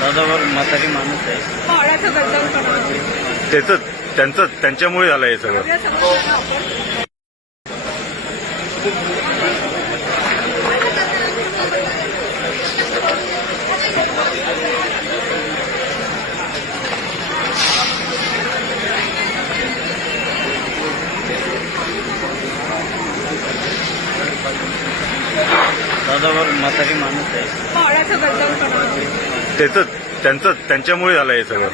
दादावर म्हातारी माणूस आहे. पाण्याचं गड्डण त्याचं त्यांचं त्यांच्यामुळे झालं हे सगळं. दादावर म्हातारी माणूस आहे. गड्डण त्याचं त्यांचं त्यांच्यामुळे झालं हे सगळं.